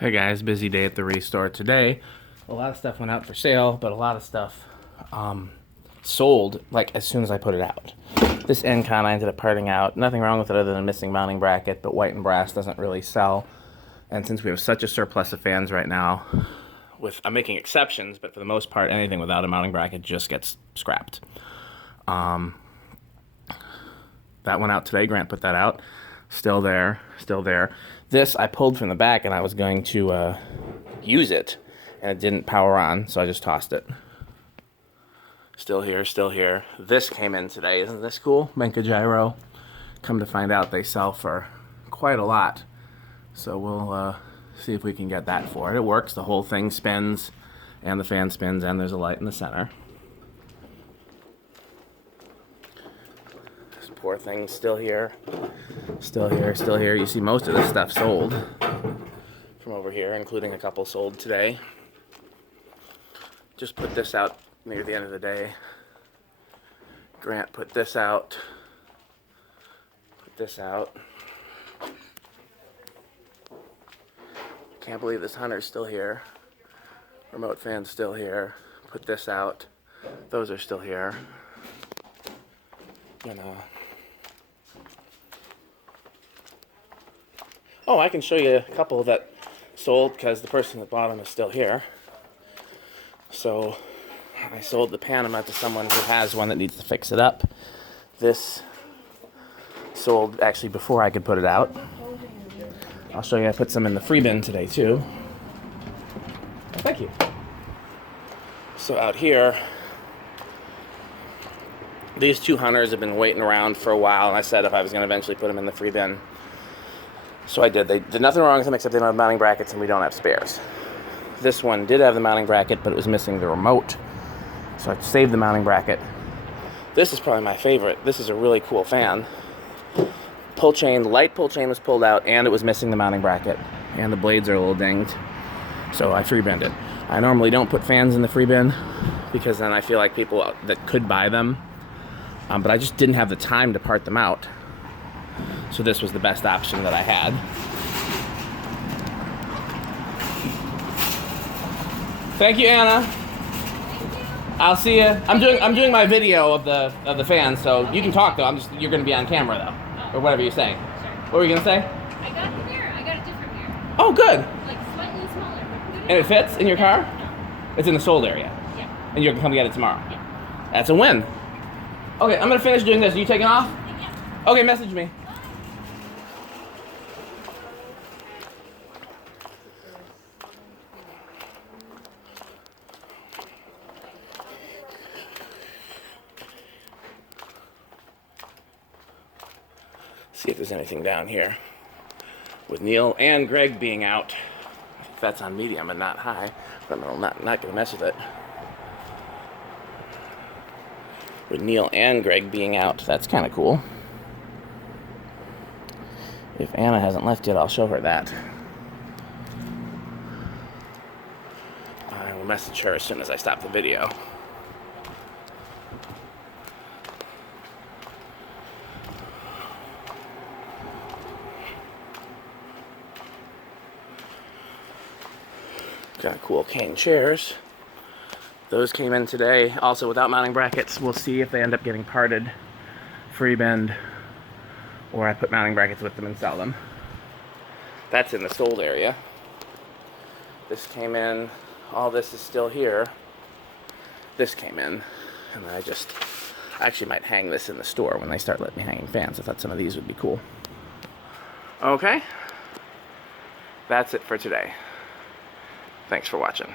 Hey guys, busy day at the restore today. A lot of stuff went out for sale, but a lot of stuff sold like as soon as I put it out. This end con I ended up parting out. Nothing wrong with it other than a missing mounting bracket, but white and brass doesn't really sell. And since we have such a surplus of fans right now, I'm making exceptions, but for the most part, anything without a mounting bracket just gets scrapped. That went out today. Grant put that out. Still there, still there. This I pulled from the back and I was going to use it, and it didn't power on, so I just tossed it. Still here, still here. This came in today. Isn't this cool? Menka gyro. Come to find out they sell for quite a lot. So we'll see if we can get that for it. It works. The whole thing spins, and the fan spins, and there's a light in the center. This poor thing's still here. Still here, still here. You see most of this stuff sold from over here, including a couple sold today. Just put this out near the end of the day. Grant put this out. Put this out. Can't believe this Hunter's still here. Remote fan's still here. Put this out. Those are still here. Oh, I can show you a couple that sold because the person that bought them is still here. So I sold the Panama to someone who has one that needs to fix it up. This sold actually before I could put it out. I'll show you, I put some in the free bin today too. Oh, thank you. So out here, these two Hunters have been waiting around for a while, and I said if I was going to eventually put them in the free bin. So I did. They did nothing wrong with them except they don't have mounting brackets and we don't have spares. This one did have the mounting bracket, but it was missing the remote. So I saved the mounting bracket. This is probably my favorite. This is a really cool fan. Pull chain, the light pull chain was pulled out, and it was missing the mounting bracket. And the blades are a little dinged. So I free binned it. I normally don't put fans in the free bin because then I feel like people that could buy them. But I just didn't have the time to part them out. So this was the best option that I had. Thank you, Anna. I'll see you. I'm doing my video of the fans, so you can talk though. You're gonna be on camera though, or whatever you're saying. What were you gonna say? I got a mirror. I got a different mirror. Oh, good. Like slightly smaller. And it fits in your car? No. It's in the sold area. Yeah. And you're gonna come get it tomorrow. Yeah. That's a win. Okay, I'm gonna finish doing this. Are you taking off? Yeah. Okay, message me. See if there's anything down here. With Neil and Greg being out, I think that's on medium and not high, but I'm not gonna mess with it. With Neil and Greg being out, that's kind of cool. If Anna hasn't left yet, I'll show her that. I will message her as soon as I stop the video. Got cool cane chairs. Those came in today, also without mounting brackets. We'll see if they end up getting parted, free bend, or I put mounting brackets with them and sell them. That's in the sold area. This came in, all this is still here. This came in, and I actually might hang this in the store when they start letting me hang fans. I thought some of these would be cool. Okay, that's it for today. Thanks for watching.